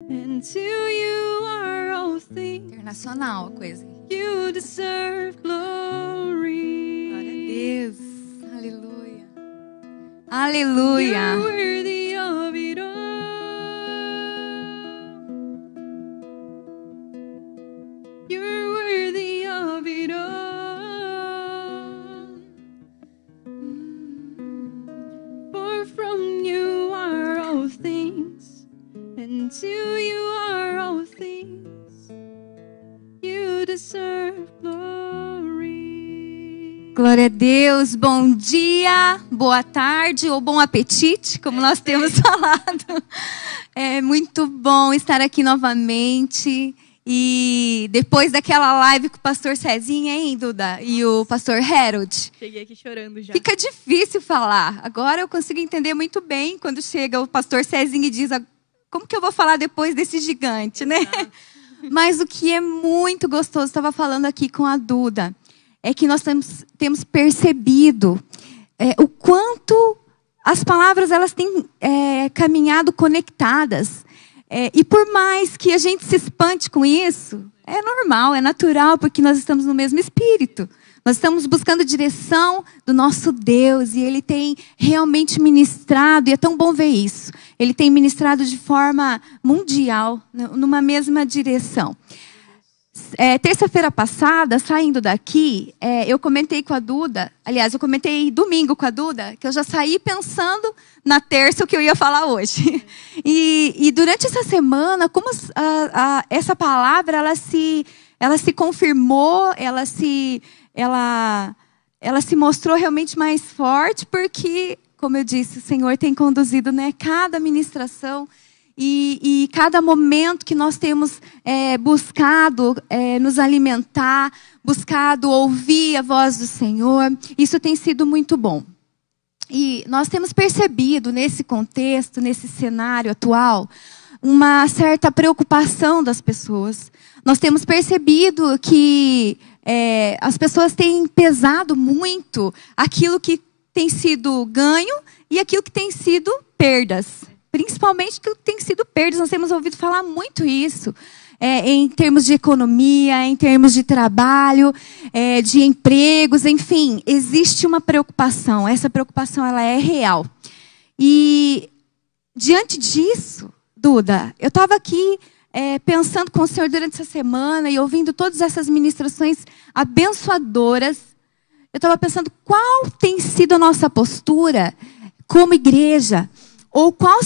And to you are all things. Internacional a coisa. You deserve glory. Glória a Deus. Aleluia. Aleluia. You're worthy of it all. You're worthy of it all. For from you are all things, and to you are all things. You deserve glory. Glória a Deus. Bom dia, boa tarde ou bom apetite, como nós temos falado. É muito bom estar aqui novamente. E depois daquela live com o pastor Cezinha, hein, Duda? E o pastor Harold. Cheguei aqui chorando já. Fica difícil falar. Agora eu consigo entender muito bem quando chega o pastor Cezinha e diz: como que eu vou falar depois desse gigante, né? Mas o que é muito gostoso, estava falando aqui com a Duda, é que nós temos percebido o quanto as palavras elas têm caminhado conectadas. E por mais que a gente se espante com isso, é normal, é natural, porque nós estamos no mesmo espírito. Nós estamos buscando direção do nosso Deus e Ele tem realmente ministrado, e é tão bom ver isso. Ele tem ministrado de forma mundial, numa mesma direção. Terça-feira passada, saindo daqui, eu comentei com a Duda, aliás, eu comentei domingo com a Duda, que eu já saí pensando na terça o que eu ia falar hoje. E durante essa semana, como essa palavra, ela se confirmou, ela se mostrou realmente mais forte, porque, como eu disse, o Senhor tem conduzido, né, cada ministração e cada momento que nós temos buscado nos alimentar, buscado ouvir a voz do Senhor, isso tem sido muito bom. E nós temos percebido nesse contexto, nesse cenário atual, uma certa preocupação das pessoas. Nós temos percebido que as pessoas têm pesado muito aquilo que tem sido ganho e aquilo que tem sido perdas. Principalmente aquilo que tem sido perdas. Nós temos ouvido falar muito isso. Em termos de economia, em termos de trabalho, de empregos, enfim, existe uma preocupação. Essa preocupação ela é real. E diante disso, Duda, eu estava aqui pensando com o Senhor durante essa semana e ouvindo todas essas ministrações abençoadoras. Eu estava pensando qual tem sido a nossa postura como igreja, ou como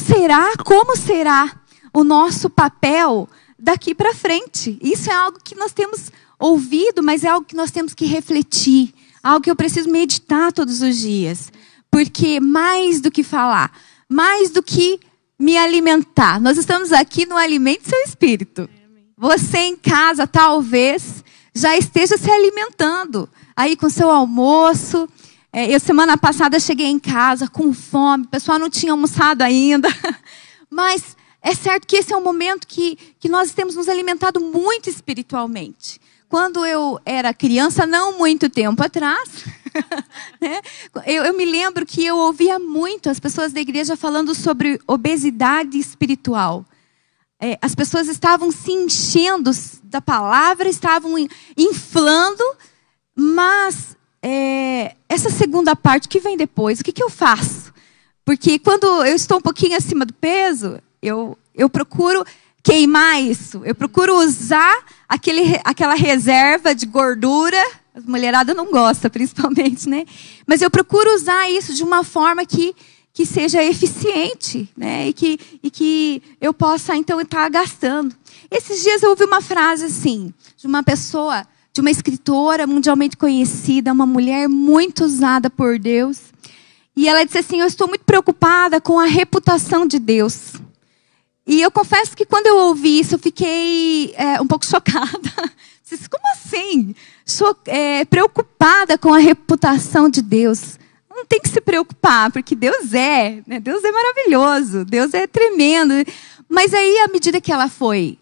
será o nosso papel daqui para frente. Isso é algo que nós temos ouvido, mas é algo que nós temos que refletir. Algo que eu preciso meditar todos os dias. Porque mais do que falar, mais do que me alimentar, nós estamos aqui no alimento do seu espírito. Você em casa, talvez, já esteja se alimentando. Aí com seu almoço. Eu semana passada cheguei em casa com fome. O pessoal não tinha almoçado ainda. Mas é certo que esse é um momento que nós temos nos alimentado muito espiritualmente. Quando eu era criança, não muito tempo atrás, né, eu me lembro que eu ouvia muito as pessoas da igreja falando sobre obesidade espiritual. As pessoas estavam se enchendo da palavra, estavam inflando, mas essa segunda parte que vem depois, o que eu faço? Porque quando eu estou um pouquinho acima do peso, eu procuro queimar isso. Eu procuro usar aquela reserva de gordura. A mulherada não gosta, principalmente, né? Mas eu procuro usar isso de uma forma que seja eficiente, né? E que eu possa, então, estar gastando. Esses dias eu ouvi uma frase assim, de uma pessoa, de uma escritora mundialmente conhecida, uma mulher muito usada por Deus. E ela disse assim: eu estou muito preocupada com a reputação de Deus. E eu confesso que quando eu ouvi isso, eu fiquei um pouco chocada. Disse, como assim? Preocupada com a reputação de Deus. Não tem que se preocupar, porque Deus né? Deus é maravilhoso, Deus é tremendo. Mas aí, à medida que ela foi,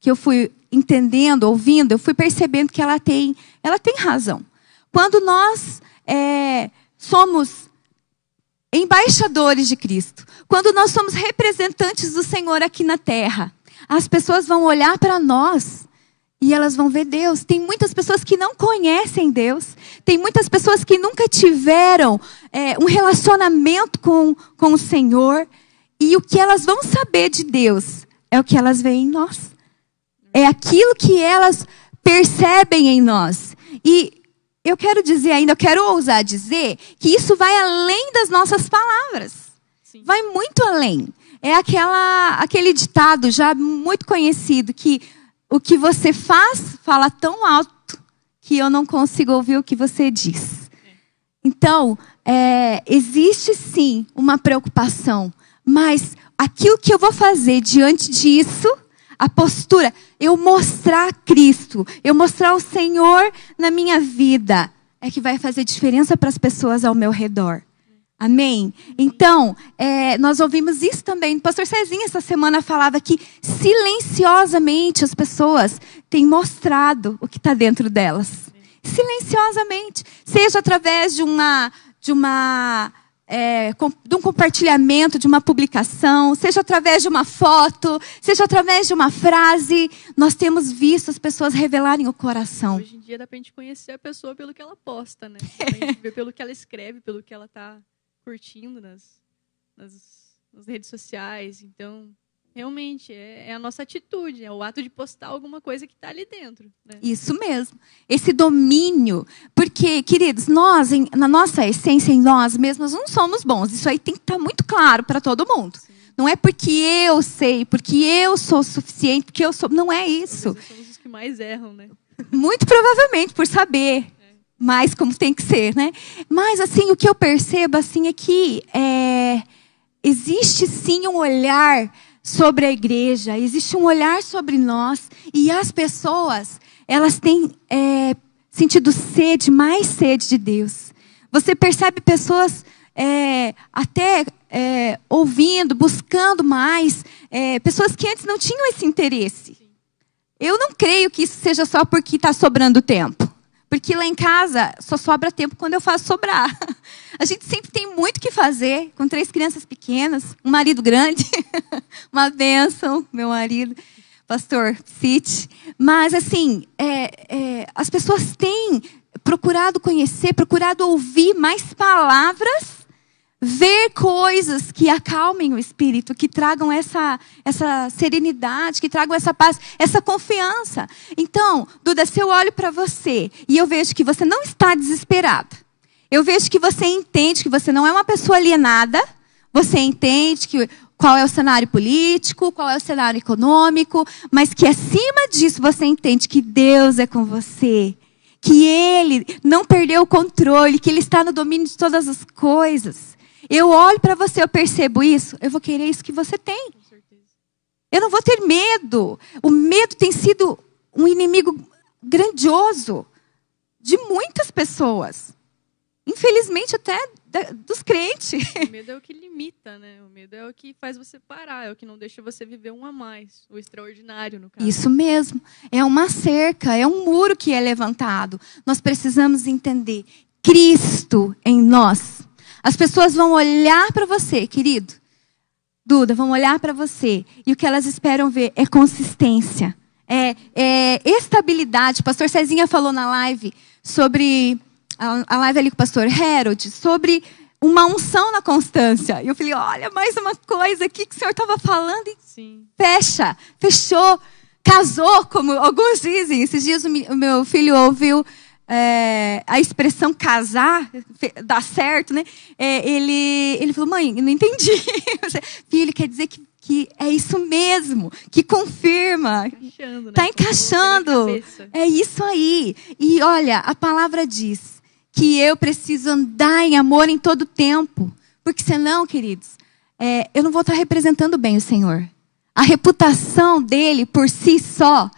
que eu fui entendendo, ouvindo, eu fui percebendo que ela tem razão. Quando nós somos embaixadores de Cristo. Quando nós somos representantes do Senhor aqui na terra, as pessoas vão olhar para nós e elas vão ver Deus. Tem muitas pessoas que não conhecem Deus. Tem muitas pessoas que nunca tiveram um relacionamento com o Senhor. E o que elas vão saber de Deus é o que elas veem em nós. É aquilo que elas percebem em nós. E eu quero dizer ainda, eu quero ousar dizer que isso vai além das nossas palavras. Sim. Vai muito além. É aquele ditado já muito conhecido, que o que você faz fala tão alto que eu não consigo ouvir o que você diz. Então, existe sim uma preocupação, mas aquilo que eu vou fazer diante disso, a postura, eu mostrar Cristo, eu mostrar o Senhor na minha vida, é que vai fazer diferença para as pessoas ao meu redor. Amém? Então, nós ouvimos isso também. O pastor Cezinha essa semana falava que silenciosamente as pessoas têm mostrado o que está dentro delas. Silenciosamente. Seja através de um compartilhamento, de uma publicação, seja através de uma foto, seja através de uma frase, nós temos visto as pessoas revelarem o coração. Hoje em dia dá pra gente conhecer a pessoa pelo que ela posta, né? Dá pra gente ver pelo que ela escreve, pelo que ela tá curtindo nas redes sociais. Então, realmente, é a nossa atitude, é o ato de postar alguma coisa que está ali dentro. Né? Isso mesmo. Esse domínio. Porque, queridos, nós, na nossa essência, em nós mesmos, não somos bons. Isso aí tem que estar muito claro para todo mundo. Sim. Não é porque eu sei, porque eu sou suficiente, porque eu sou... Não é isso. Nós somos os que mais erram, né? Muito provavelmente, por saber. Mas como tem que ser, né? Mas, assim, o que eu percebo, assim, é que existe, sim, um olhar sobre a igreja, existe um olhar sobre nós, e as pessoas, elas têm sentido mais sede de Deus. Você percebe pessoas até ouvindo, buscando mais, pessoas que antes não tinham esse interesse. Eu não creio que isso seja só porque está sobrando tempo. Porque lá em casa só sobra tempo quando eu faço sobrar. A gente sempre tem muito o que fazer, com 3 crianças pequenas, um marido grande, uma bênção, meu marido, pastor Cite. Mas, assim, as pessoas têm procurado conhecer, procurado ouvir mais palavras, ver coisas que acalmem o espírito, que tragam essa serenidade, que tragam essa paz, essa confiança. Então, Duda, se eu olho para você e eu vejo que você não está desesperada, eu vejo que você entende que você não é uma pessoa alienada, você entende qual é o cenário político, qual é o cenário econômico, mas que acima disso você entende que Deus é com você, que Ele não perdeu o controle, que Ele está no domínio de todas as coisas. Eu olho para você, eu percebo isso, eu vou querer isso que você tem. Eu não vou ter medo. O medo tem sido um inimigo grandioso de muitas pessoas. Infelizmente, até dos crentes. O medo é o que limita, né? O medo é o que faz você parar, é o que não deixa você viver um a mais, o extraordinário, no caso. Isso mesmo. É uma cerca, é um muro que é levantado. Nós precisamos entender Cristo em nós. As pessoas vão olhar para você, querido. Duda, vão olhar para você. E o que elas esperam ver é consistência. É estabilidade. O pastor Cezinha falou na live sobre... A live ali com o pastor Harold, sobre uma unção na constância. E eu falei, olha, mais uma coisa aqui que o senhor estava falando. E sim, fechou, casou, como alguns dizem. Esses dias o meu filho ouviu... a expressão casar, dá certo, né? Ele falou, mãe, eu não entendi. Filho, quer dizer que é isso mesmo, que confirma. Está encaixando. É isso aí. E olha, a palavra diz que eu preciso andar em amor em todo tempo. Porque senão, queridos, eu não vou estar representando bem o Senhor. A reputação dele por si só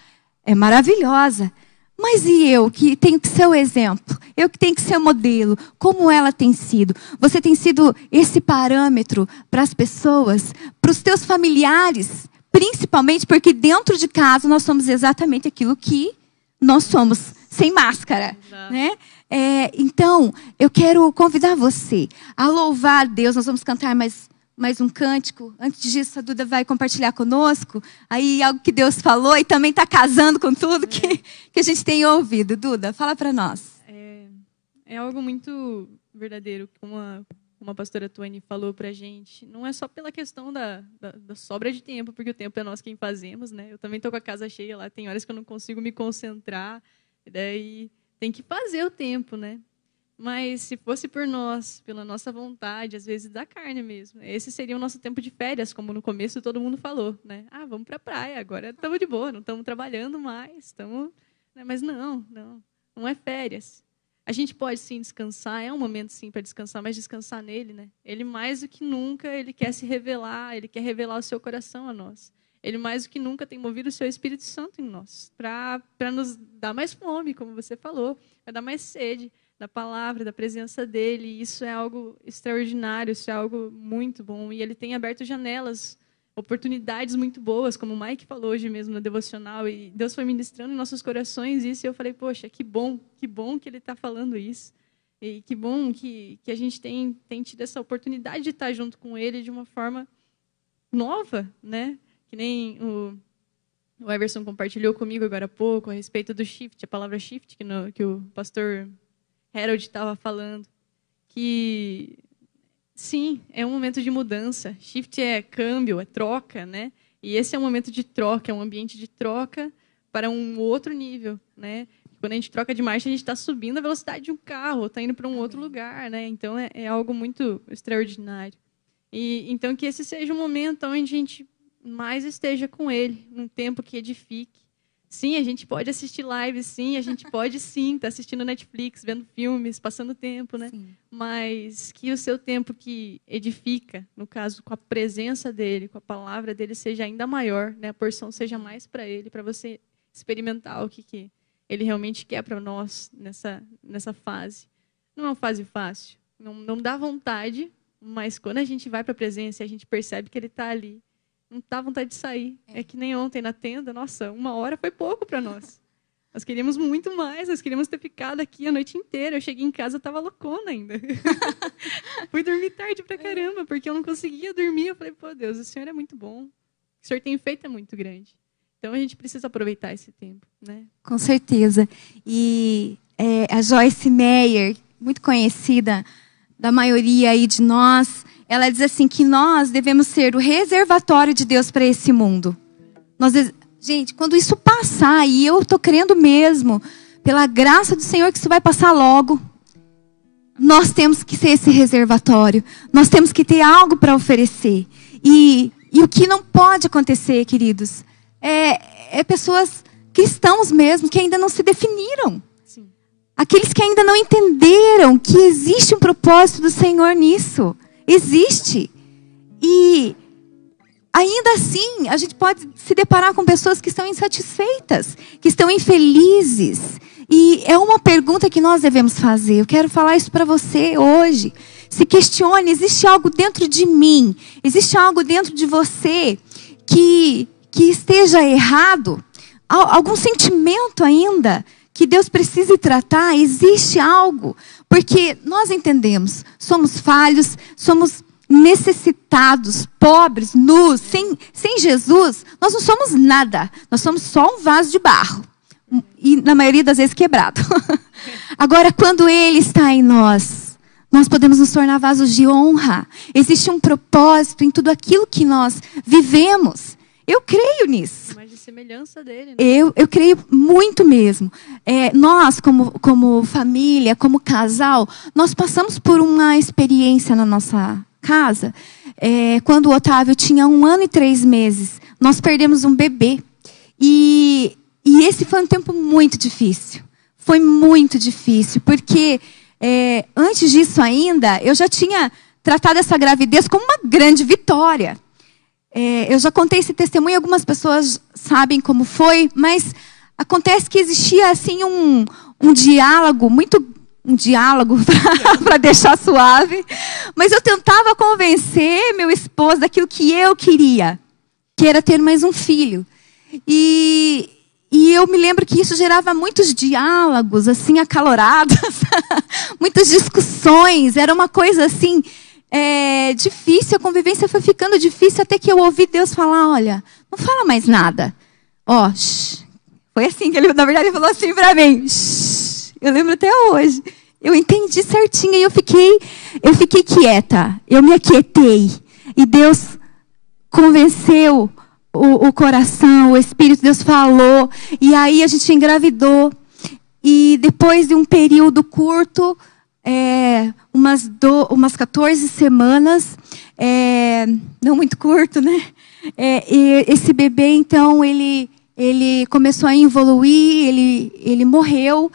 é maravilhosa. Mas e eu, que tenho que ser o exemplo? Eu que tenho que ser o modelo? Como ela tem sido? Você tem sido esse parâmetro para as pessoas, para os teus familiares, principalmente porque dentro de casa nós somos exatamente aquilo que nós somos, sem máscara. Né? Então, eu quero convidar você a louvar a Deus. Nós vamos cantar mais um cântico. Antes disso, a Duda vai compartilhar conosco. Aí, algo que Deus falou e também está casando com tudo que a gente tem ouvido. Duda, fala para nós. É algo muito verdadeiro, como a pastora Tuane falou para a gente. Não é só pela questão da sobra de tempo, porque o tempo é nós quem fazemos, né? Eu também estou com a casa cheia lá. Tem horas que eu não consigo me concentrar. E daí tem que fazer o tempo, né? Mas se fosse por nós, pela nossa vontade, às vezes da carne mesmo, esse seria o nosso tempo de férias, como no começo todo mundo falou, né? Vamos para a praia, agora estamos de boa, não estamos trabalhando mais, estamos... Mas não é férias. A gente pode sim descansar, é um momento sim para descansar, mas descansar nele, né? Ele mais do que nunca, ele quer se revelar, ele quer revelar o seu coração a nós. Ele mais do que nunca tem movido o seu Espírito Santo em nós, para nos dar mais fome, como você falou, para dar mais sede da palavra, da presença dele. E isso é algo extraordinário, isso é algo muito bom. E ele tem aberto janelas, oportunidades muito boas, como o Mike falou hoje mesmo no devocional, e Deus foi ministrando em nossos corações isso, e eu falei, poxa, que bom que ele está falando isso, e que bom que a gente tem tido essa oportunidade de estar junto com ele de uma forma nova, né? Que nem o Everson compartilhou comigo agora há pouco, a respeito do shift, a palavra shift, que o pastor Harold estava falando, que... Sim, é um momento de mudança. Shift é câmbio, é troca, né? E esse é um momento de troca, é um ambiente de troca para um outro nível, né? Quando a gente troca de marcha, a gente está subindo a velocidade de um carro, está indo para um outro lugar, né? Então, é algo muito extraordinário. E então, que esse seja um momento onde a gente mais esteja com ele, num tempo que edifique. Sim, a gente pode assistir lives, sim, a gente pode sim estar assistindo Netflix, vendo filmes, passando tempo, né? Sim. Mas que o seu tempo que edifica, no caso, com a presença dele, com a palavra dele, seja ainda maior, né? A porção seja mais para ele, para você experimentar o que ele realmente quer para nós nessa fase. Não é uma fase fácil, não dá vontade, mas quando a gente vai para a presença e a gente percebe que ele está ali, não dá vontade de sair. É que nem ontem na tenda, nossa, 1 hora foi pouco para nós. Nós queríamos muito mais, nós queríamos ter ficado aqui a noite inteira. Eu cheguei em casa, eu estava loucona ainda. Fui dormir tarde pra caramba, porque eu não conseguia dormir. Eu falei, pô, Deus, o Senhor é muito bom. O que o Senhor tem feito é muito grande. Então, a gente precisa aproveitar esse tempo, né? Com certeza. E a Joyce Meyer, muito conhecida da maioria aí de nós, ela diz assim que nós devemos ser o reservatório de Deus para esse mundo. Gente, quando isso passar, e eu estou crendo mesmo, pela graça do Senhor, que isso vai passar logo, nós temos que ser esse reservatório. Nós temos que ter algo para oferecer. E o que não pode acontecer, queridos, é pessoas cristãos mesmo, que ainda não se definiram. Sim. Aqueles que ainda não entenderam que existe um propósito do Senhor nisso. Existe. E ainda assim, a gente pode se deparar com pessoas que estão insatisfeitas, que estão infelizes. E é uma pergunta que nós devemos fazer. Eu quero falar isso para você hoje. Se questione, existe algo dentro de mim, existe algo dentro de você que esteja errado? Algum sentimento ainda que Deus precise tratar? Existe algo? Porque nós entendemos, somos falhos, somos necessitados, pobres, nus. Sem Jesus, nós não somos nada. Nós somos só um vaso de barro. E na maioria das vezes quebrado. Agora, quando Ele está em nós, nós podemos nos tornar vasos de honra. Existe um propósito em tudo aquilo que nós vivemos. Eu creio nisso. Mais de semelhança dele, né? Eu creio muito mesmo. Nós, como família, como casal, nós passamos por uma experiência na nossa casa. Quando o Otávio tinha 1 ano e 3 meses, nós perdemos um bebê. E esse foi um tempo muito difícil. Foi muito difícil, porque antes disso ainda, eu já tinha tratado essa gravidez como uma grande vitória. Eu já contei esse testemunho, algumas pessoas sabem como foi, mas acontece que existia assim um diálogo, para deixar suave, mas eu tentava convencer meu esposo daquilo que eu queria, que era ter mais um filho. E E eu me lembro que isso gerava muitos diálogos, assim, acalorados, muitas discussões. Era uma coisa, assim, difícil. A convivência foi ficando difícil até que eu ouvi Deus falar, olha, não fala mais nada. Ó, shh. Foi assim que ele, na verdade, ele falou assim para mim. Shh. Eu lembro até hoje. Eu entendi certinho e eu fiquei quieta. Eu me aquietei. E Deus convenceu o coração, o Espírito, Deus falou. E aí a gente engravidou. E depois de um período curto, umas 14 semanas, não muito curto, né? E esse bebê, então, ele começou a evoluir, ele morreu.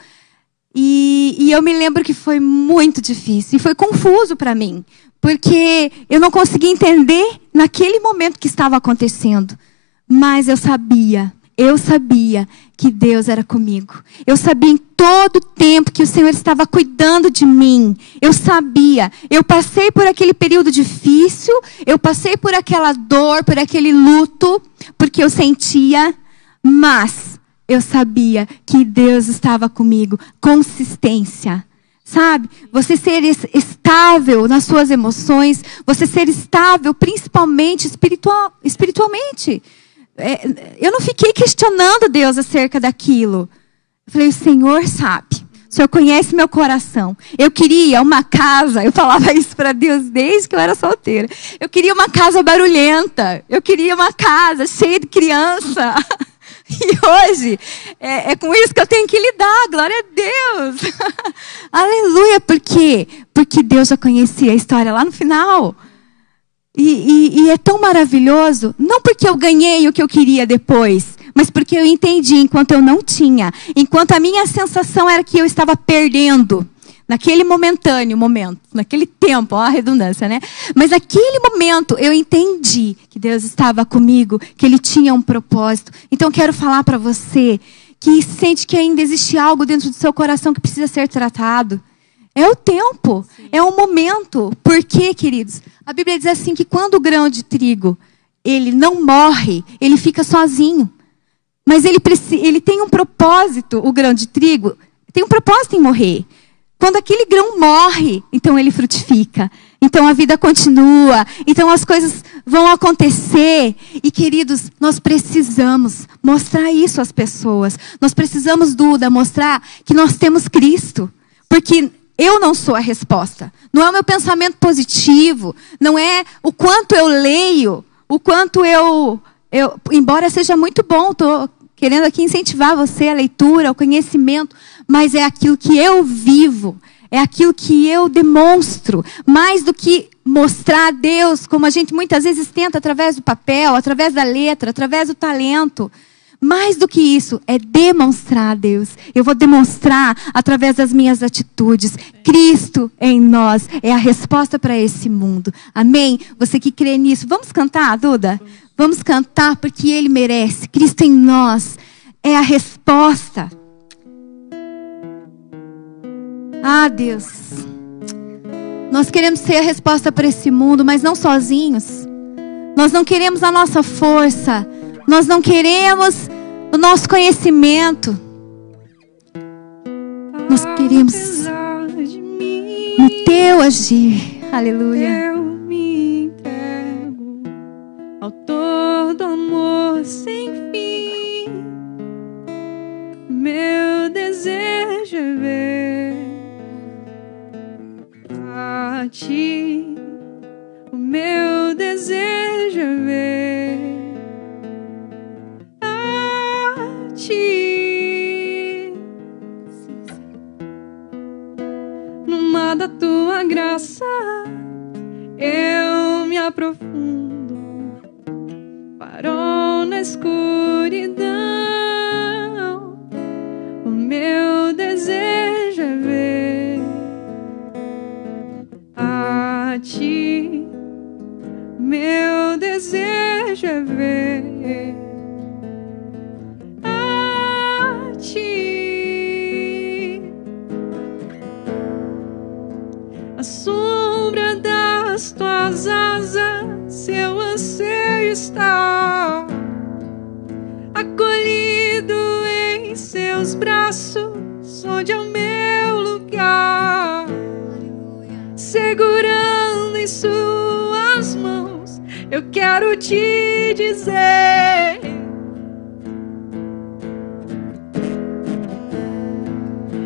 E eu me lembro que foi muito difícil. E foi confuso para mim. Porque eu não conseguia entender naquele momento o que estava acontecendo. Mas eu sabia que Deus era comigo. Eu sabia em todo o tempo que o Senhor estava cuidando de mim. Eu sabia. Eu passei por aquele período difícil. Eu passei por aquela dor, por aquele luto. Porque eu sentia. Mas eu sabia que Deus estava comigo. Consistência. Sabe? Você ser estável nas suas emoções. Você ser estável principalmente espiritualmente. Eu não fiquei questionando Deus acerca daquilo. Eu falei, o Senhor sabe. O Senhor conhece meu coração. Eu queria uma casa. Eu falava isso para Deus desde que eu era solteira. Eu queria uma casa barulhenta. Eu queria uma casa cheia de criança. E hoje, é com isso que eu tenho que lidar. Glória a Deus. Aleluia. Por quê? Porque Deus já conhecia a história lá no final. E é tão maravilhoso. Não porque eu ganhei o que eu queria depois. Mas porque eu entendi enquanto eu não tinha. Enquanto a minha sensação era que eu estava perdendo. Naquele momentâneo momento, naquele tempo, ó a redundância, né? Mas naquele momento eu entendi que Deus estava comigo, que Ele tinha um propósito. Então eu quero falar para você que sente que ainda existe algo dentro do seu coração que precisa ser tratado. É o tempo, é o momento. Por quê, queridos? A Bíblia diz assim que quando o grão de trigo, ele não morre, ele fica sozinho. Mas ele tem um propósito, o grão de trigo, tem um propósito em morrer. Quando aquele grão morre, então ele frutifica. Então a vida continua. Então as coisas vão acontecer. E queridos, nós precisamos mostrar isso às pessoas. Nós precisamos, Duda, mostrar que nós temos Cristo. Porque eu não sou a resposta. Não é o meu pensamento positivo. Não é o quanto eu leio. O quanto eu embora seja muito bom, estou querendo aqui incentivar você a leitura, o conhecimento, mas é aquilo que eu vivo, é aquilo que eu demonstro, mais do que mostrar a Deus, como a gente muitas vezes tenta através do papel, através da letra, através do talento. Mais do que isso, é demonstrar a Deus. Eu vou demonstrar através das minhas atitudes. Cristo em nós é a resposta para esse mundo. Amém? Você que crê nisso. Vamos cantar, Duda? Vamos cantar porque Ele merece. Cristo em nós é a resposta. Ah, Deus. Nós queremos ser a resposta para esse mundo, mas não sozinhos. Nós não queremos a nossa força. Nós não queremos o nosso conhecimento. Nós queremos o Teu agir. Aleluia. Eu me entrego ao todo amor sem fim. Meu desejo é ver a Ti. O meu desejo é ver no mar da Tua graça eu me aprofundo, parou na escuridão. O meu desejo é ver a Ti. Meu desejo é ver a Ti. A sombra das Tuas asas, seu anseio está. dizer.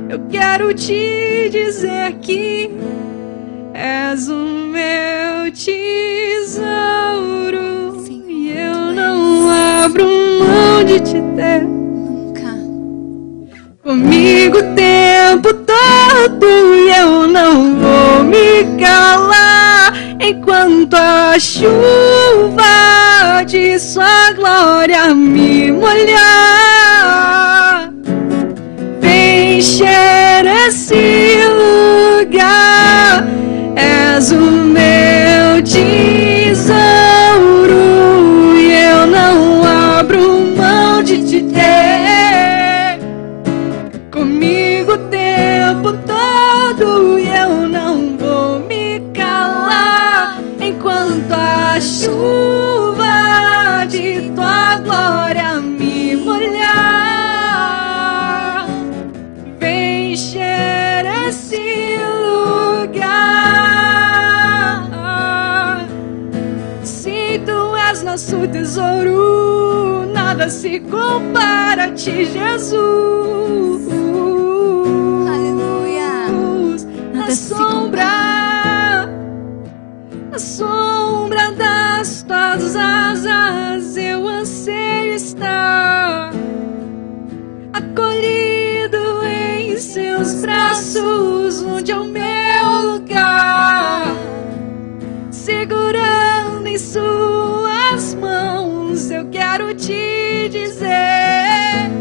Eu quero te dizer que és o meu tesouro. Sim, e eu não abro mão de te ter. Nunca. Comigo o tempo todo e eu não vou me calar enquanto a chuva de sua glória me molhar. Vem encher esse lugar, és o meu tesouro e eu não abro mão de te ter. Comigo o tempo todo e eu não vou me calar enquanto a chuva de tua glória me molhar. Vem encher esse lugar. Se tu és nosso tesouro, nada se compara a ti, Jesus. Aleluia. Nada se compara. Na sombra das tuas asas eu anseio estar, acolhido em seus braços, onde é o meu lugar, segurando em suas mãos. Eu quero te dizer,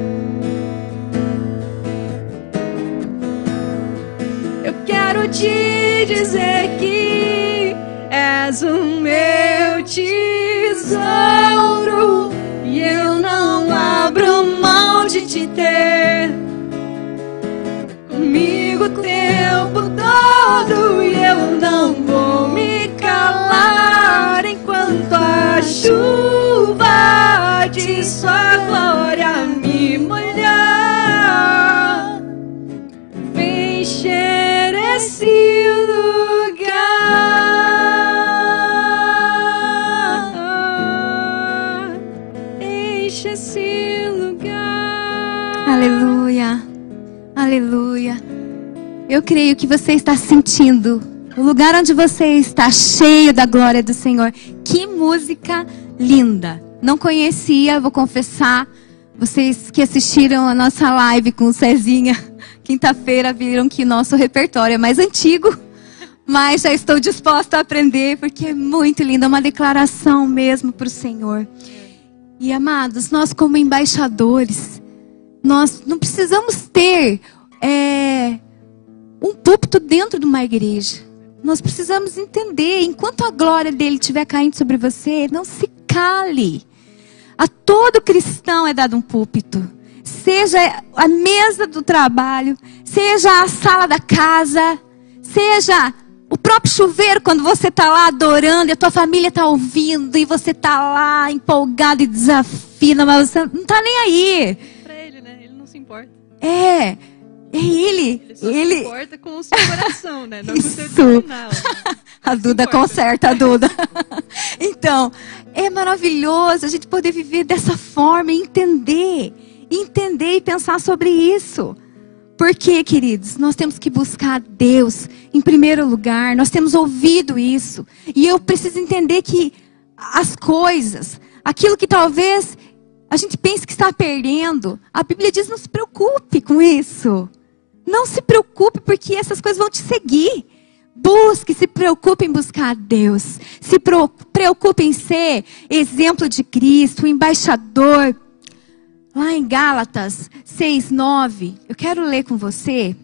eu quero te dizer que és o meu tesouro e eu não abro mão de te ter. Comigo o tempo todo e eu não vou me calar enquanto a chuva de sua glória me molhar. Vem encher esse lugar, enche esse lugar. Aleluia. Aleluia. Eu creio que você está sentindo o lugar onde você está cheio da glória do Senhor. Que música linda. Não conhecia, vou confessar. Vocês que assistiram a nossa live com o Cezinha, quinta-feira, viram que nosso repertório é mais antigo. Mas já estou disposta a aprender, porque é muito linda. É uma declaração mesmo para o Senhor. E amados, nós como embaixadores, nós não precisamos ter um púlpito dentro de uma igreja. Nós precisamos entender, enquanto a glória dele estiver caindo sobre você, não se cale. A todo cristão é dado um púlpito. Seja a mesa do trabalho, seja a sala da casa, seja o próprio chuveiro, quando você está lá adorando e a tua família está ouvindo e você está lá empolgado e desafina, mas você não está nem aí. Pra ele, né? Ele não se importa. Ele só se importa com o seu coração, né? Não com o seu Isso. terminal. A Duda conserta, a Duda. Então, é maravilhoso a gente poder viver dessa forma e entender e pensar sobre isso. Porque, queridos, nós temos que buscar Deus em primeiro lugar. Nós temos ouvido isso. E eu preciso entender que as coisas, aquilo que talvez a gente pense que está perdendo, a Bíblia diz: não se preocupe com isso. Não se preocupe, porque essas coisas vão te seguir. Busque, se preocupe em buscar a Deus. Se preocupe em ser exemplo de Cristo, embaixador. Lá em Gálatas 6:9, eu quero ler com você.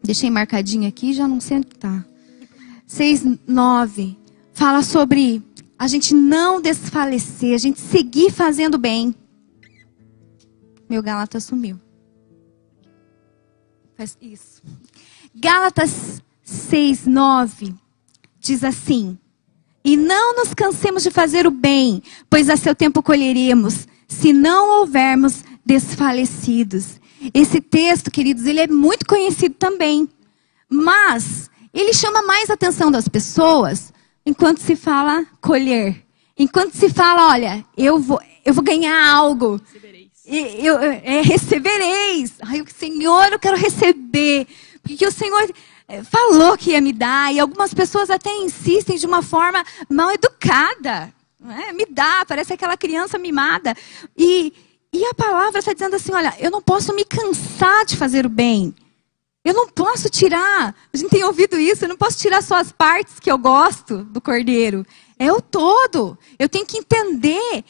Deixei marcadinho aqui, já não sei onde está. 6:9 fala sobre a gente não desfalecer, a gente seguir fazendo bem. Meu Gálatas sumiu. Faz isso. Gálatas 6:9 diz assim: e não nos cansemos de fazer o bem, pois a seu tempo colheremos, se não houvermos desfalecidos. Esse texto, queridos, ele é muito conhecido também. Mas ele chama mais a atenção das pessoas enquanto se fala colher. Enquanto se fala, olha, eu vou ganhar algo. Recebereis. Ai, o Senhor, eu quero receber. Porque o Senhor falou que ia me dar. E algumas pessoas até insistem de uma forma mal educada. Me dá, parece aquela criança mimada. E a palavra está dizendo assim, olha, eu não posso me cansar de fazer o bem. Eu não posso tirar, a gente tem ouvido isso, eu não posso tirar só as partes que eu gosto do cordeiro. É o todo. Eu tenho que entender.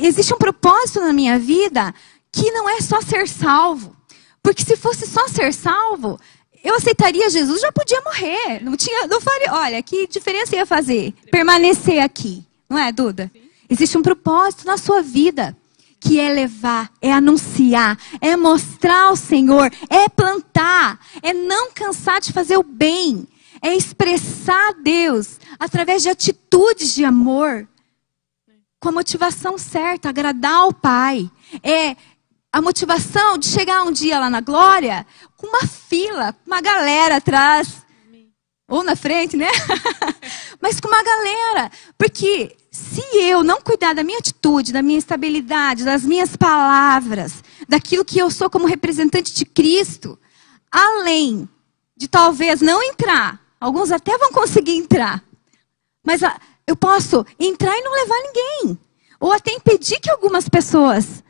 Existe um propósito na minha vida que não é só ser salvo. Porque se fosse só ser salvo, eu aceitaria Jesus, já podia morrer. Não faria, olha, que diferença ia fazer? Permanecer aqui. Não é, Duda? Existe um propósito na sua vida. Que é levar, é anunciar, é mostrar o Senhor, é plantar, é não cansar de fazer o bem, é expressar Deus através de atitudes de amor, com a motivação certa, agradar ao Pai. É a motivação de chegar um dia lá na glória com uma fila, com uma galera atrás, ou na frente, né? Mas com uma galera, porque se eu não cuidar da minha atitude, da minha estabilidade, das minhas palavras, daquilo que eu sou como representante de Cristo, além de talvez não entrar, alguns até vão conseguir entrar, mas eu posso entrar e não levar ninguém, ou até impedir que algumas pessoas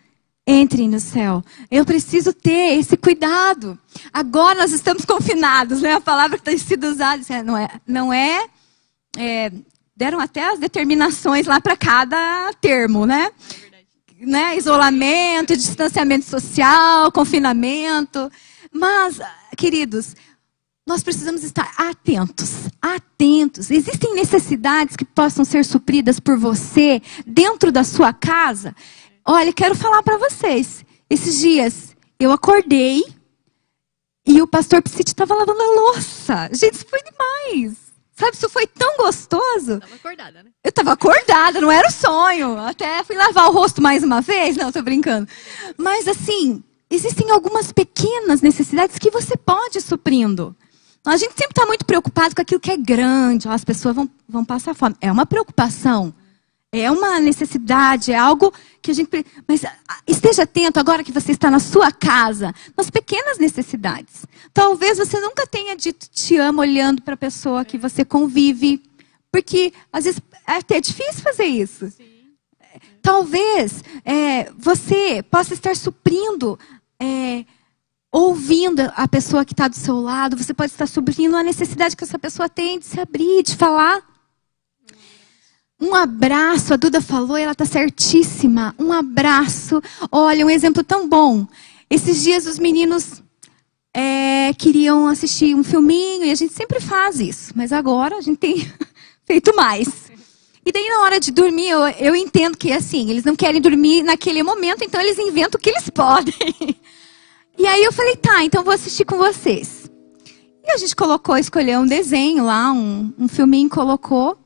entrem no céu. Eu preciso ter esse cuidado. Agora nós estamos confinados, né? A palavra que tem sido usada não é deram até as determinações lá para cada termo, né? Isolamento, distanciamento social, confinamento. Mas, queridos, nós precisamos estar atentos. Existem necessidades que possam ser supridas por você dentro da sua casa? Olha, quero falar para vocês. Esses dias eu acordei e o pastor Psiti estava lavando a louça. Gente, isso foi demais. Sabe, isso foi tão gostoso. Estava acordada, né? Eu estava acordada, não era o sonho. Até fui lavar o rosto mais uma vez. Não, estou brincando. Mas assim, existem algumas pequenas necessidades que você pode ir suprindo. A gente sempre está muito preocupado com aquilo que é grande. As pessoas vão passar fome. É uma preocupação. É uma necessidade, é algo que a gente... Mas esteja atento agora que você está na sua casa, nas pequenas necessidades. Talvez você nunca tenha dito te amo olhando para a pessoa que você convive. Porque, às vezes, é até difícil fazer isso. Talvez você possa estar suprindo, ouvindo a pessoa que está do seu lado. Você pode estar suprindo a necessidade que essa pessoa tem de se abrir, de falar. Um abraço, a Duda falou e ela está certíssima. Um abraço. Olha, um exemplo tão bom. Esses dias os meninos queriam assistir um filminho e a gente sempre faz isso. Mas agora a gente tem feito mais. E daí na hora de dormir, eu entendo que assim, eles não querem dormir naquele momento, então eles inventam o que eles podem. E aí eu falei, tá, então vou assistir com vocês. E a gente escolheu um desenho lá, um filminho, colocou.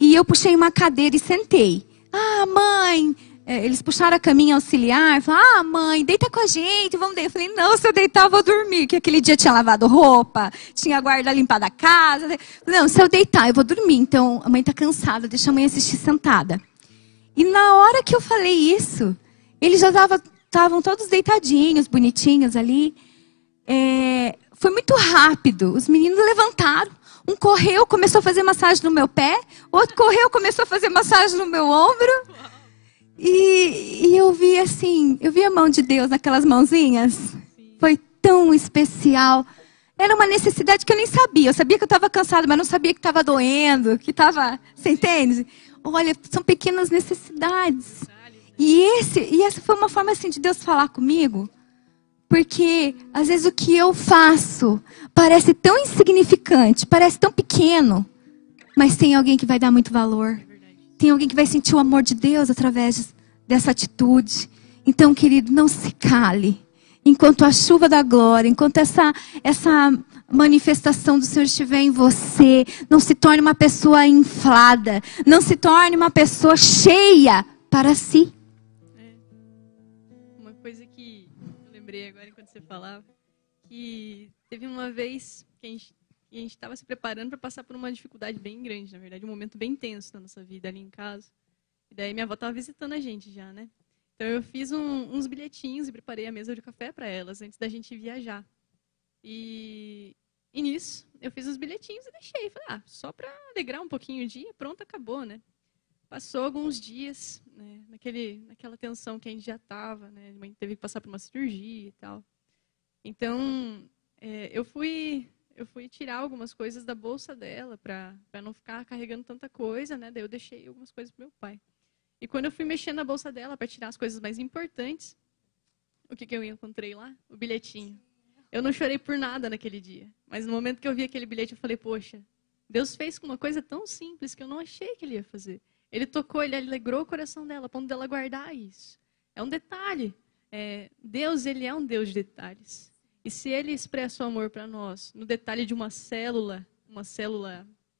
E eu puxei uma cadeira e sentei. Ah, mãe, eles puxaram a caminha auxiliar. Falaram, mãe, deita com a gente, vamos deitar. Eu falei, não, se eu deitar eu vou dormir. Porque aquele dia tinha lavado roupa, tinha limpado a casa. Não, se eu deitar eu vou dormir. Então, a mãe está cansada, deixa a mãe assistir sentada. E na hora que eu falei isso, eles já estavam todos deitadinhos, bonitinhos ali. Foi muito rápido. Os meninos levantaram. Um correu, começou a fazer massagem no meu pé. Outro correu, começou a fazer massagem no meu ombro. E eu vi assim, eu vi a mão de Deus naquelas mãozinhas. Foi tão especial. Era uma necessidade que eu nem sabia. Eu sabia que eu estava cansada, mas não sabia que estava doendo, que estava... Você entende? Olha, são pequenas necessidades. E essa foi uma forma assim de Deus falar comigo. Porque, às vezes, o que eu faço parece tão insignificante, parece tão pequeno, mas tem alguém que vai dar muito valor. Tem alguém que vai sentir o amor de Deus através dessa atitude. Então, querido, não se cale. Enquanto a chuva da glória, enquanto essa manifestação do Senhor estiver em você, não se torne uma pessoa inflada, não se torne uma pessoa cheia para si. Agora enquanto você falava, que teve uma vez que a gente E a gente estava se preparando para passar por uma dificuldade bem grande, na verdade, um momento bem tenso na nossa vida ali em casa. E daí minha avó estava visitando a gente já, né? Então eu fiz uns bilhetinhos e preparei a mesa de café para elas antes da gente viajar. E nisso, eu fiz os bilhetinhos e deixei. Falei, só para alegrar um pouquinho o dia, pronto, acabou, né? Passou alguns dias, né, naquela tensão que a gente já estava, né? A mãe teve que passar por uma cirurgia e tal. Então, eu fui tirar algumas coisas da bolsa dela para não ficar carregando tanta coisa, né? Daí eu deixei algumas coisas pro meu pai. E quando eu fui mexer na bolsa dela para tirar as coisas mais importantes, o que eu encontrei lá? O bilhetinho. Eu não chorei por nada naquele dia, mas no momento que eu vi aquele bilhete, eu falei, poxa, Deus fez com uma coisa tão simples que eu não achei que Ele ia fazer. Ele tocou, Ele alegrou o coração dela, a ponto dela guardar isso. É um detalhe. Deus, Ele é um Deus de detalhes. E se Ele expressa o amor para nós no detalhe de uma célula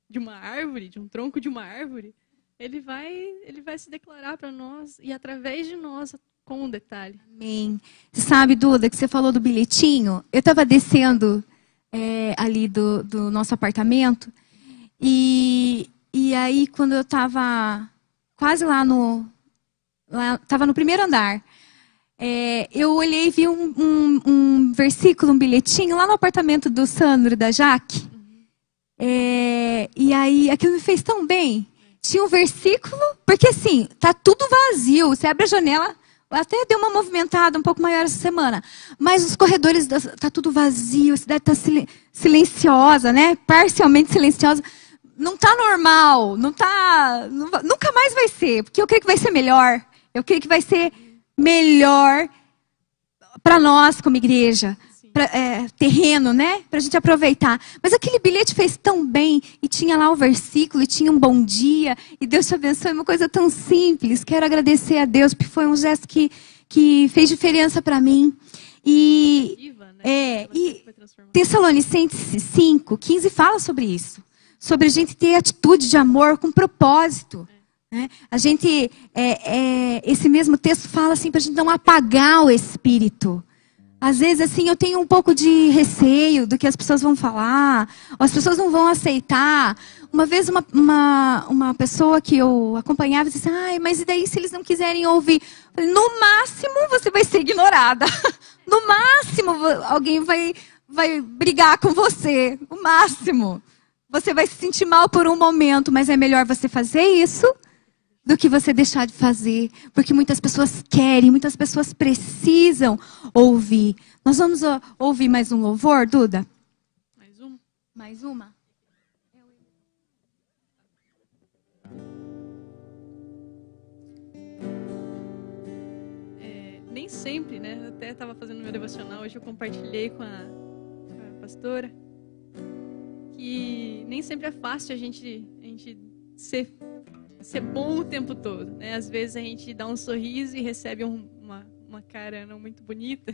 de uma árvore, de um tronco de uma árvore, Ele vai se declarar para nós e através de nós com um detalhe. Amém. Você sabe, Duda, que você falou do bilhetinho? Eu estava descendo ali do nosso apartamento e aí quando eu estava quase estava no primeiro andar, eu olhei e vi um versículo, um bilhetinho lá no apartamento do Sandro e da Jaque. E aí aquilo me fez tão bem. Tinha um versículo, porque assim, tá tudo vazio. Você abre a janela, até deu uma movimentada um pouco maior essa semana. Mas os corredores, tá tudo vazio, a cidade tá silenciosa, né? Parcialmente silenciosa. Não tá normal, nunca mais vai ser, porque eu creio que vai ser melhor. Eu creio que vai ser melhor para nós como igreja. Terreno, né? Para a gente aproveitar. Mas aquele bilhete fez tão bem, e tinha lá o versículo, e tinha um bom dia, e Deus te abençoe, uma coisa tão simples. Quero agradecer a Deus, porque foi um gesto que fez diferença para mim. E Tessalonicenses 5:15 fala sobre isso. Sobre a gente ter atitude de amor com propósito. Né? A gente, esse mesmo texto fala assim, para a gente não apagar o espírito. Às vezes, assim, eu tenho um pouco de receio do que as pessoas vão falar, ou as pessoas não vão aceitar. Uma vez, uma pessoa que eu acompanhava disse, mas e daí se eles não quiserem ouvir? Eu falei, no máximo, você vai ser ignorada. No máximo, alguém vai brigar com você. No máximo. Você vai se sentir mal por um momento, mas é melhor você fazer isso do que você deixar de fazer, porque muitas pessoas querem, muitas pessoas precisam ouvir. Nós vamos ouvir mais um louvor, Duda? Mais um? Mais uma? Nem sempre, né? Eu até estava fazendo meu devocional, hoje eu compartilhei com a pastora, que nem sempre é fácil a gente ser bom o tempo todo, né? Às vezes a gente dá um sorriso e recebe uma cara não muito bonita.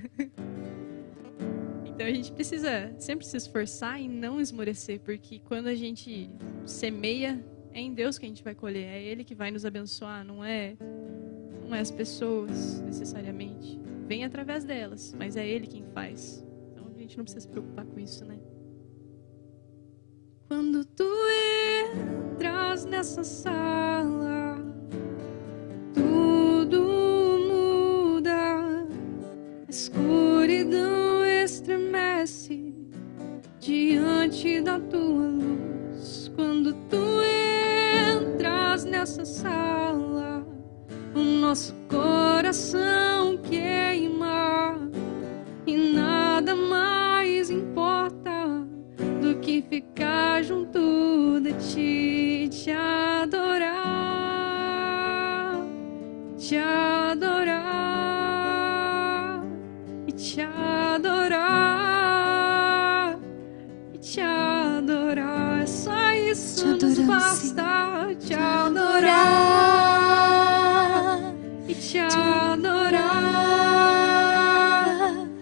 Então a gente precisa sempre se esforçar e não esmorecer, porque quando a gente semeia, é em Deus que a gente vai colher, é Ele que vai nos abençoar, não é as pessoas necessariamente. Vem através delas, mas é Ele quem faz. Então a gente não precisa se preocupar com isso, né? Quando tu entras nessa sala, tudo muda, a escuridão estremece diante da tua luz. Quando tu entras nessa sala, o nosso coração queima e nada mais importa do que ficar junto de ti, te adorar, te adorar, e te adorar, e te adorar. É só isso nos basta, te adorar, e te adorar,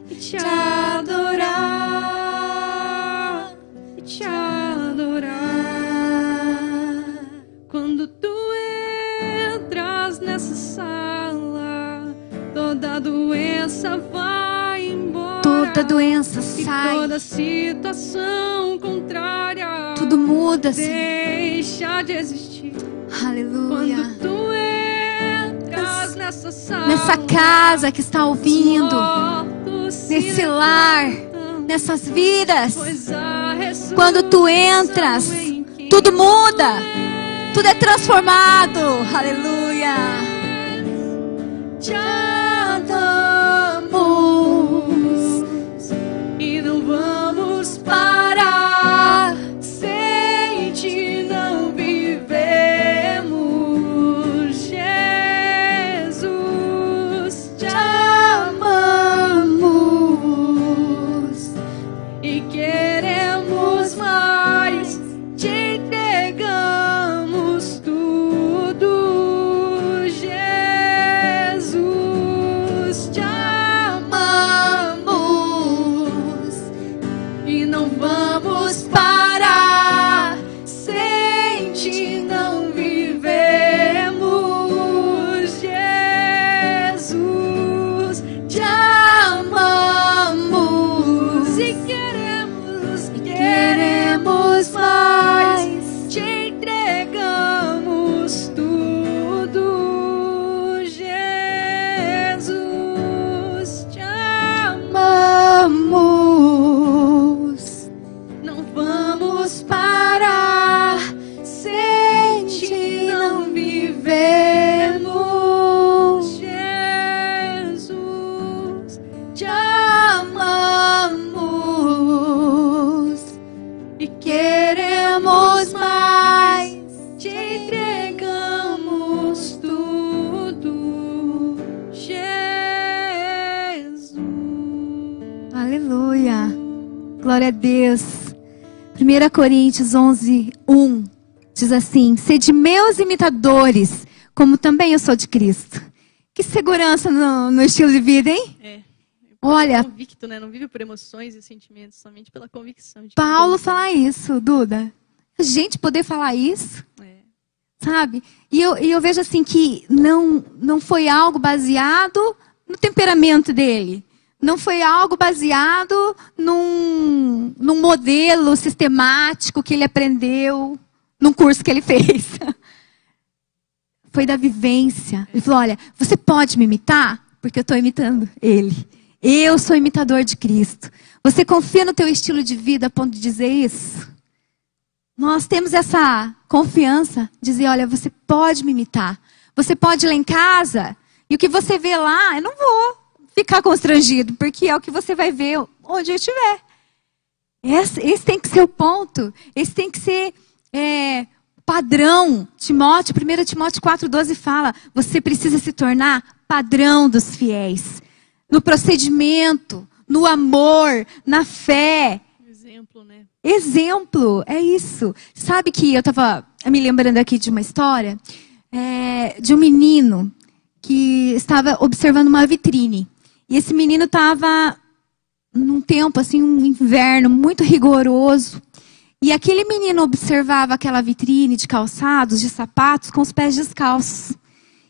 e te adorar, te adorar. Quando tu entras nessa sala, toda doença vai embora, toda doença sai, toda situação contrária Tudo muda, Senhor. deixa de existir. Aleluia. Quando tu entras nessa sala, Nessa casa que está ouvindo, mortos se nesse lar, levantam, nessas vidas. pois a ressurreição Quando tu entras, em quem tudo muda. Tudo é transformado. Aleluia. te amamos e não vamos parar. Sem ti não vivemos. Jesus, te amamos e queremos mais. Te entregamos tudo. Jesus, te amamos e não vamos parar. Sem ti não vivemos. Jesus, te amamos e queremos mais. Te entregamos tudo. Jesus, te amamos. Não vamos parar. Sem ti não vivemos. Jesus, te amamos e queremos mais. Te entregamos tudo. Jesus. Aleluia. Glória a Deus. 1 Coríntios 11:1 diz assim: sede meus imitadores, como também eu sou de Cristo. Que segurança no estilo de vida, hein? Olha, Convicto, né? Não vive por emoções e sentimentos, somente pela convicção. De Paulo quem fala isso, Duda. A gente poder falar isso, é. sabe? E eu vejo assim que não foi algo baseado no temperamento dele. Não foi algo baseado num modelo sistemático que ele aprendeu, num curso que ele fez. Foi da vivência. Ele falou, olha, você pode me imitar? Porque eu estou imitando ele. Eu sou imitador de Cristo. Você confia no teu estilo de vida a ponto de dizer isso? Nós temos essa confiança, dizer, olha, você pode me imitar. Você pode ir lá em casa e o que você vê lá, eu não vou ficar constrangido, porque é o que você vai ver onde eu estiver. Esse tem que ser o ponto. Esse tem que ser padrão. 1 Timóteo 4,12 fala, você precisa se tornar padrão dos fiéis. No procedimento, no amor, na fé. Exemplo, né? Exemplo, é isso. Sabe que eu estava me lembrando aqui de uma história de um menino que estava observando uma vitrine. E esse menino estava num tempo, assim, um inverno muito rigoroso. E aquele menino observava aquela vitrine de calçados, de sapatos, com os pés descalços.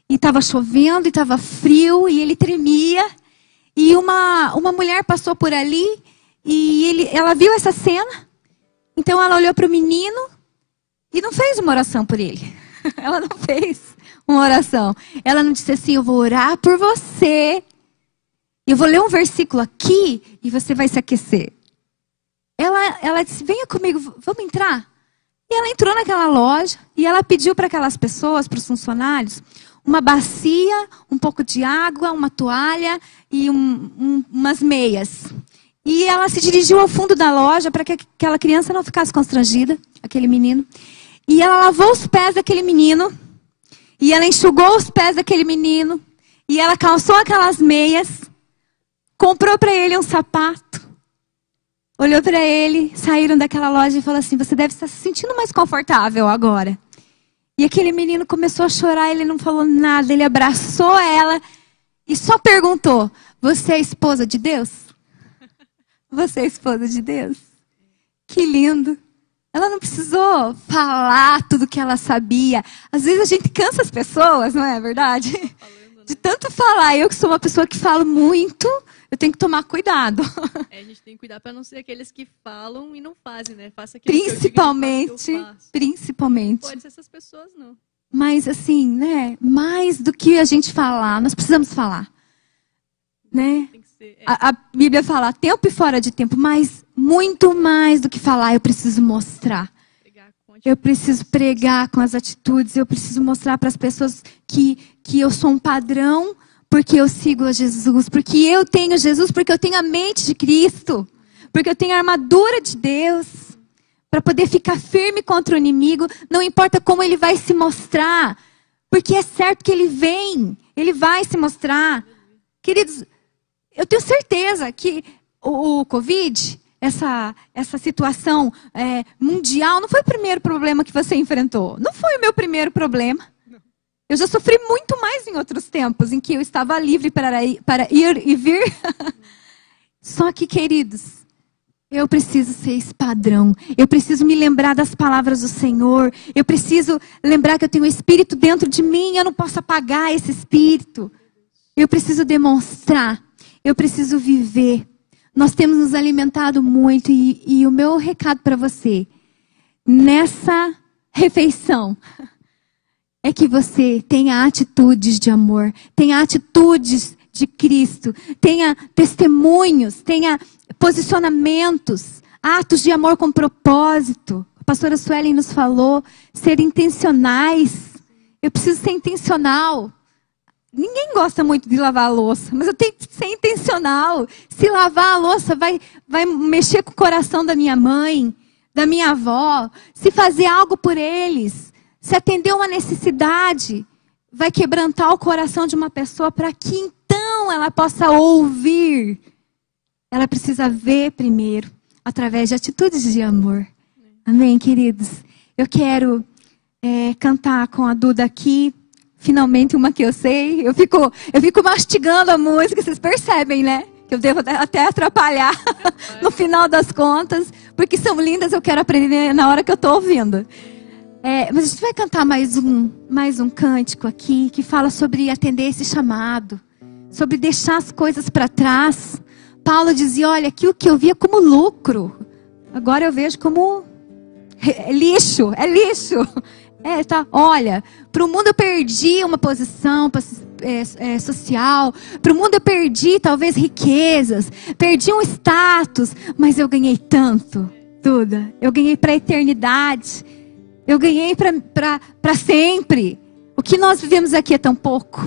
E estava chovendo, e estava frio, e ele tremia. E uma mulher passou por ali, e ela viu essa cena. Então ela olhou para o menino e não fez uma oração por ele. Ela não fez uma oração. Ela não disse assim, eu vou orar por você. Eu vou ler um versículo aqui e você vai se aquecer. Ela disse, venha comigo, vamos entrar? E ela entrou naquela loja e ela pediu para aquelas pessoas, para os funcionários, uma bacia, um pouco de água, uma toalha e umas meias. E ela se dirigiu ao fundo da loja para que aquela criança não ficasse constrangida, aquele menino. E ela lavou os pés daquele menino. E ela enxugou os pés daquele menino. E ela calçou aquelas meias. Comprou para ele um sapato. Olhou para ele, saíram daquela loja e falou assim, você deve estar se sentindo mais confortável agora. E aquele menino começou a chorar, ele não falou nada. Ele abraçou ela e só perguntou, você é esposa de Deus? Você é esposa de Deus? Que lindo. Ela não precisou falar tudo que ela sabia. Às vezes a gente cansa as pessoas, não é verdade? De tanto falar. Eu que sou uma pessoa que falo muito, eu tenho que tomar cuidado. A gente tem que cuidar para não ser aqueles que falam e não fazem, né? Faça aquilo que eu digo, não faça o que eu faço. Principalmente. Não pode ser essas pessoas, não. Mas assim, né? Mais do que a gente falar, nós precisamos falar. Né? Tem que ser, A Bíblia fala tempo e fora de tempo, mas muito mais do que falar, eu preciso mostrar. Eu preciso pregar com as atitudes, eu preciso mostrar para as pessoas que eu sou um padrão, porque eu sigo a Jesus, porque eu tenho Jesus, porque eu tenho a mente de Cristo, porque eu tenho a armadura de Deus, para poder ficar firme contra o inimigo, não importa como ele vai se mostrar, porque é certo que ele vem, ele vai se mostrar. Queridos, eu tenho certeza que o Covid, essa situação mundial, não foi o primeiro problema que você enfrentou. Não foi o meu primeiro problema. Eu já sofri muito mais em outros tempos, em que eu estava livre para ir e vir. Só que, queridos, eu preciso ser esse padrão. Eu preciso me lembrar das palavras do Senhor. Eu preciso lembrar que eu tenho um Espírito dentro de mim. Eu não posso apagar esse Espírito. Eu preciso demonstrar. Eu preciso viver. Nós temos nos alimentado muito. E o meu recado para você, nessa refeição, é que você tenha atitudes de amor. Tenha atitudes de Cristo. Tenha testemunhos. Tenha posicionamentos. Atos de amor com propósito. A pastora Suelen nos falou. Ser intencionais. Eu preciso ser intencional. Ninguém gosta muito de lavar a louça, mas eu tenho que ser intencional. Se lavar a louça vai mexer com o coração da minha mãe, da minha avó. Se fazer algo por eles, se atender uma necessidade, vai quebrantar o coração de uma pessoa para que então ela possa ouvir. Ela precisa ver primeiro, através de atitudes de amor. Amém, queridos? Eu quero cantar com a Duda aqui. Finalmente uma que eu sei. Eu fico mastigando a música, vocês percebem, né? Que eu devo até atrapalhar no final das contas. Porque são lindas, eu quero aprender na hora que eu estou ouvindo. Mas a gente vai cantar mais um cântico aqui, que fala sobre atender esse chamado. Sobre deixar as coisas para trás. Paulo dizia, olha, aquilo que eu via como lucro, agora eu vejo como lixo, é lixo. Olha, para o mundo eu perdi uma posição social, para o mundo eu perdi talvez riquezas, perdi um status, mas eu ganhei tanto, Duda. Eu ganhei para a eternidade, eu ganhei para sempre. O que nós vivemos aqui é tão pouco,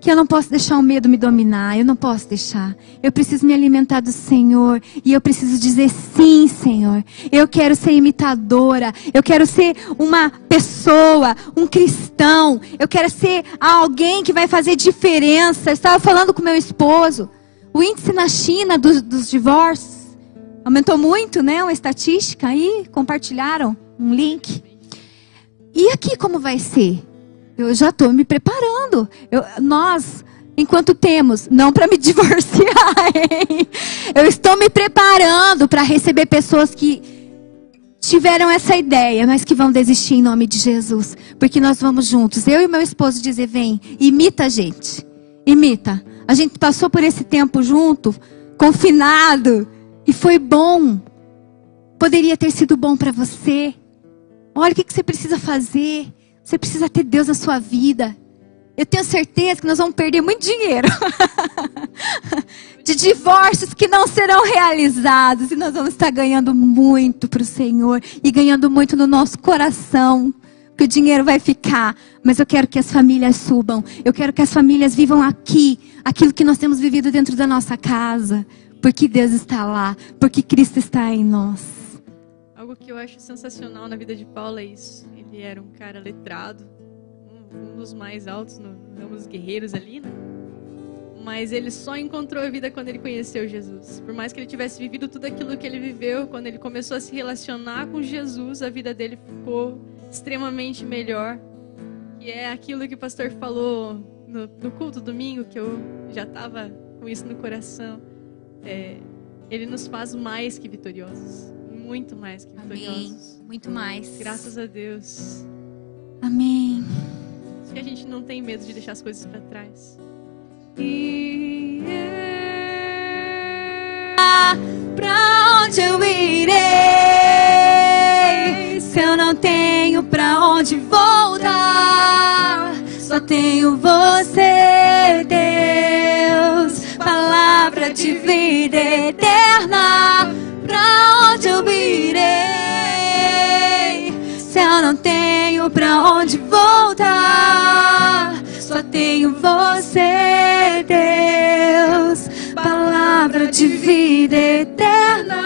que eu não posso deixar o medo me dominar, eu não posso deixar. Eu preciso me alimentar do Senhor, e eu preciso dizer sim, Senhor. Eu quero ser imitadora, eu quero ser uma pessoa, um cristão. Eu quero ser alguém que vai fazer diferença. Eu estava falando com meu esposo, o índice na China dos divórcios aumentou muito, né? Uma estatística aí, compartilharam um link. E aqui como vai ser? Eu já estou me preparando. Nós, enquanto temos, não para me divorciar, hein? Eu estou me preparando para receber pessoas que tiveram essa ideia, mas que vão desistir em nome de Jesus. Porque nós vamos juntos. Eu e meu esposo dizer, vem, imita a gente. Imita. A gente passou por esse tempo junto, confinado, e foi bom. Poderia ter sido bom para você. Olha o que você precisa fazer. Você precisa ter Deus na sua vida. Eu tenho certeza que nós vamos perder muito dinheiro. De divórcios que não serão realizados. E nós vamos estar ganhando muito para o Senhor. E ganhando muito no nosso coração. Porque o dinheiro vai ficar. Mas eu quero que as famílias subam. Eu quero que as famílias vivam aqui. Aquilo que nós temos vivido dentro da nossa casa. Porque Deus está lá. Porque Cristo está em nós. Algo que eu acho sensacional na vida de Paulo é isso. Ele era um cara letrado, um dos mais altos no ramo dos guerreiros ali, né? Mas ele só encontrou a vida quando ele conheceu Jesus. Por mais que ele tivesse vivido tudo aquilo que ele viveu, quando ele começou a se relacionar com Jesus, a vida dele ficou extremamente melhor. E é aquilo que o pastor falou no culto domingo, que eu já estava com isso no coração. Ele nos faz mais que vitoriosos. Muito mais que vitoriosos. Amém. Muito mais. Graças a Deus. Amém. Acho que a gente não tem medo de deixar as coisas para trás. E onde eu irei? Se eu não tenho pra onde voltar, só tenho você, Deus. Palavra de vida eterna, pra onde eu irei? Se eu não tenho pra onde voltar, só tenho você, Deus. Palavra de vida eterna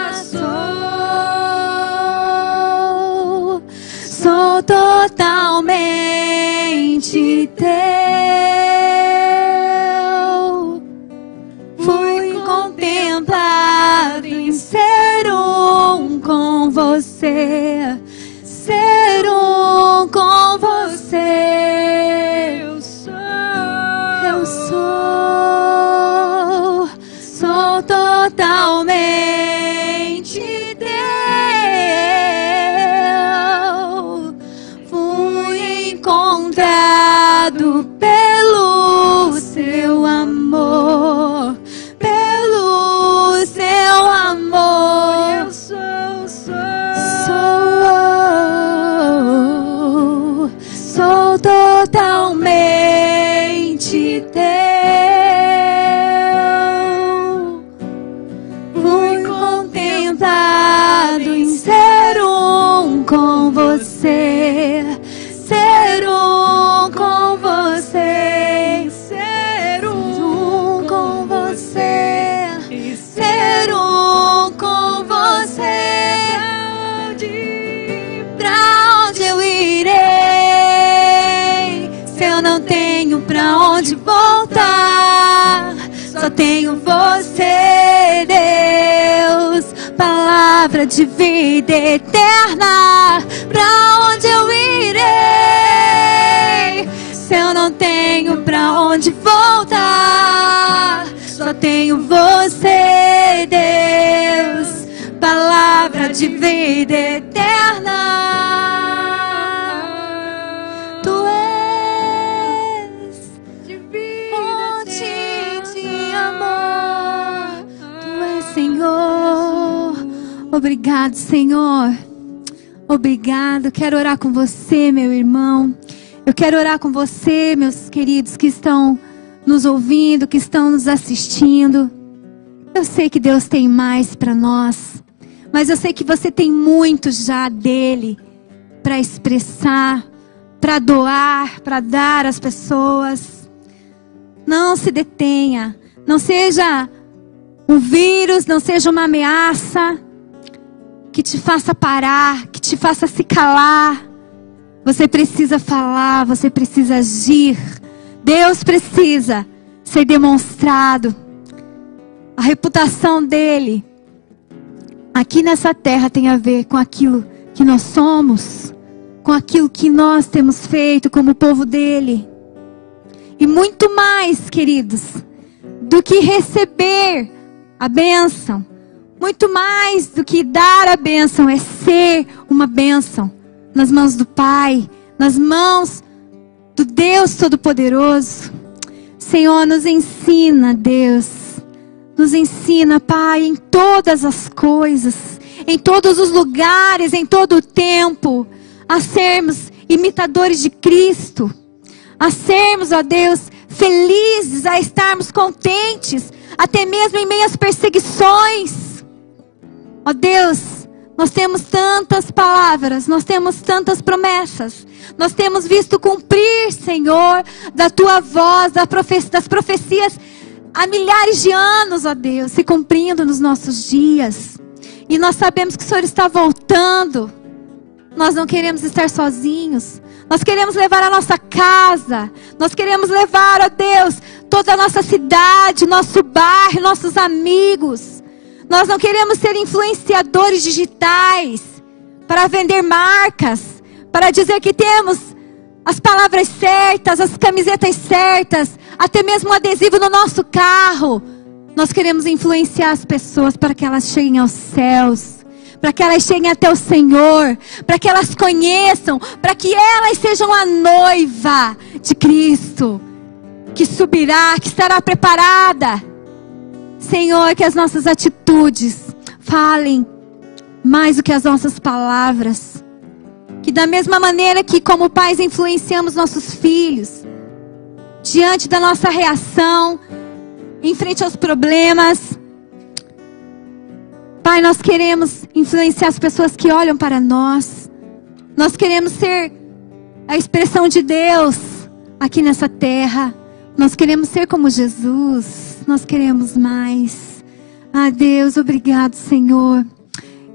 sou totalmente teu. Fui contemplado em ser um com você, ser um com você. Eu sou totalmente teu. Fui encontrado pelo seu amor, pelo seu amor. Eu sou totalmente teu. Fui contemplado em ser um com você, ser um com você, ser um com você, ser um com você. Pra onde eu irei? Se eu não tenho pra onde voltar, só tenho você, Deus. Palavra de vida eterna, pra onde eu irei? Se eu não tenho pra onde voltar, só tenho você, Deus. Palavra de vida eterna, Tu és fonte de amor, Tu és Senhor. Obrigado, Senhor. Obrigado. Quero orar com você, meu irmão. Eu quero orar com você, meus queridos que estão nos ouvindo, que estão nos assistindo. Eu sei que Deus tem mais para nós, mas eu sei que você tem muito já dele para expressar, para doar, para dar às pessoas. Não se detenha. Não seja um vírus, não seja uma ameaça que te faça parar, que te faça se calar. Você precisa falar, você precisa agir. Deus precisa ser demonstrado. A reputação dele aqui nessa terra tem a ver com aquilo que nós somos, com aquilo que nós temos feito como povo dele. E muito mais, queridos, do que receber a bênção, muito mais do que dar a bênção, é ser uma bênção nas mãos do Pai, nas mãos do Deus Todo-Poderoso. Senhor, nos ensina, Deus, nos ensina, Pai, em todas as coisas, em todos os lugares, em todo o tempo, a sermos imitadores de Cristo, a sermos, ó Deus, felizes, a estarmos contentes, até mesmo em meio às perseguições. Ó Deus, nós temos tantas palavras, nós temos tantas promessas, nós temos visto cumprir, Senhor, da Tua voz, das profecias há milhares de anos, ó Deus, se cumprindo nos nossos dias. E nós sabemos que o Senhor está voltando. Nós não queremos estar sozinhos. Nós queremos levar a nossa casa. Nós queremos levar, ó Deus, toda a nossa cidade, nosso bairro, nossos amigos. Nós não queremos ser influenciadores digitais para vender marcas, para dizer que temos as palavras certas, as camisetas certas, até mesmo um adesivo no nosso carro. Nós queremos influenciar as pessoas para que elas cheguem aos céus, para que elas cheguem até o Senhor, para que elas conheçam, para que elas sejam a noiva de Cristo, que subirá, que estará preparada. Senhor, que as nossas atitudes falem mais do que as nossas palavras. Que da mesma maneira que como pais influenciamos nossos filhos, diante da nossa reação, em frente aos problemas, Pai, nós queremos influenciar as pessoas que olham para nós. Nós queremos ser a expressão de Deus aqui nessa terra. Nós queremos ser como Jesus. Nós queremos mais. Ah, Deus, obrigado, Senhor.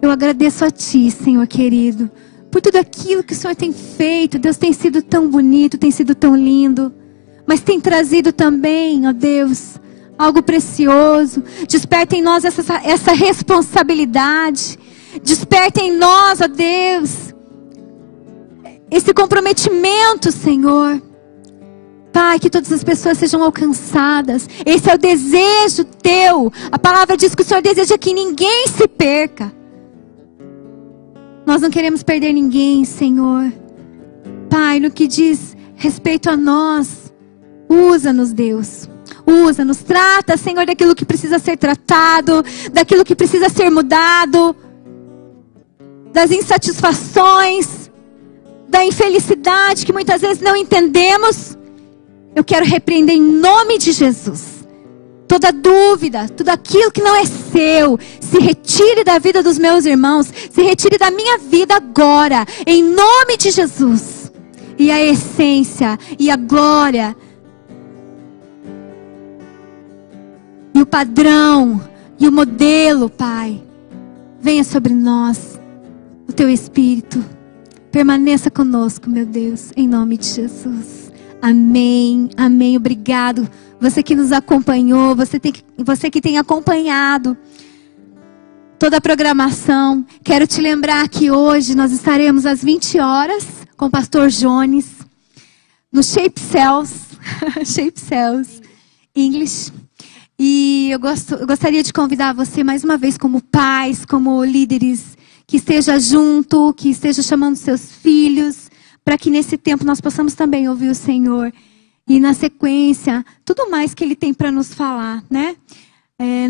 Eu agradeço a Ti, Senhor querido, por tudo aquilo que o Senhor tem feito. Deus, tem sido tão bonito, tem sido tão lindo. Mas tem trazido também, ó Deus, algo precioso. Desperta em nós essa responsabilidade. Desperta em nós, ó Deus, esse comprometimento, Senhor. Pai, que todas as pessoas sejam alcançadas. Esse é o desejo Teu. A palavra diz que o Senhor deseja que ninguém se perca. Nós não queremos perder ninguém, Senhor. Pai, no que diz respeito a nós, usa-nos, Deus. Usa-nos, trata, Senhor, daquilo que precisa ser tratado, daquilo que precisa ser mudado, das insatisfações, da infelicidade que muitas vezes não entendemos. Eu quero repreender em nome de Jesus toda dúvida, tudo aquilo que não é seu. Se retire da vida dos meus irmãos, se retire da minha vida agora, em nome de Jesus. E a essência e a glória e o padrão e o modelo, Pai, venha sobre nós. O Teu Espírito permaneça conosco, meu Deus, em nome de Jesus. Amém, amém. Obrigado. Você que nos acompanhou, você que tem acompanhado toda a programação. Quero te lembrar que hoje nós estaremos às 20 horas com o pastor Jones no Shape Cells, Shape Cells English. E eu gostaria de convidar você mais uma vez, como pais, como líderes, que esteja junto, que esteja chamando seus filhos, para que nesse tempo nós possamos também ouvir o Senhor. E na sequência, tudo mais que Ele tem para nos falar, né?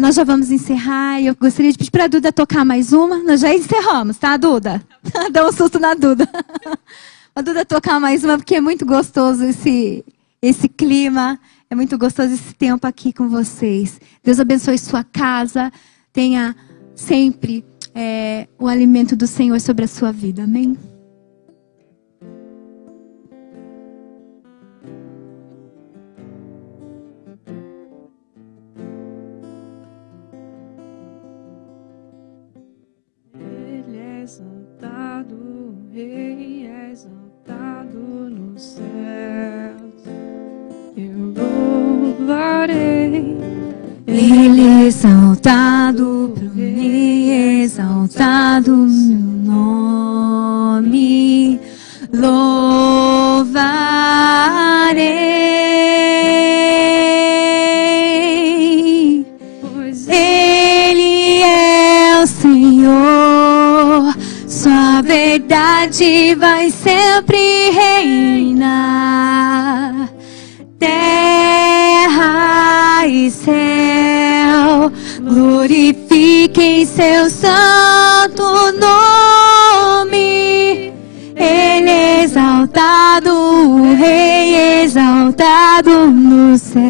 Nós já vamos encerrar. E eu gostaria de pedir para a Duda tocar mais uma. Nós já encerramos, tá, Duda? Dá um susto na Duda. A Duda tocar mais uma, porque é muito gostoso esse clima. É muito gostoso esse tempo aqui com vocês. Deus abençoe sua casa. Tenha sempre o alimento do Senhor sobre a sua vida. Amém? Exaltado, o Rei é exaltado no céu. Eu louvarei. Ele é exaltado, pro Rei exaltado no nome. Louvarei, pois Ele é o Senhor. Sua verdade vai sempre reinar. Terra e céu glorifiquem seu santo nome. Ele é exaltado, o Rei exaltado no céu.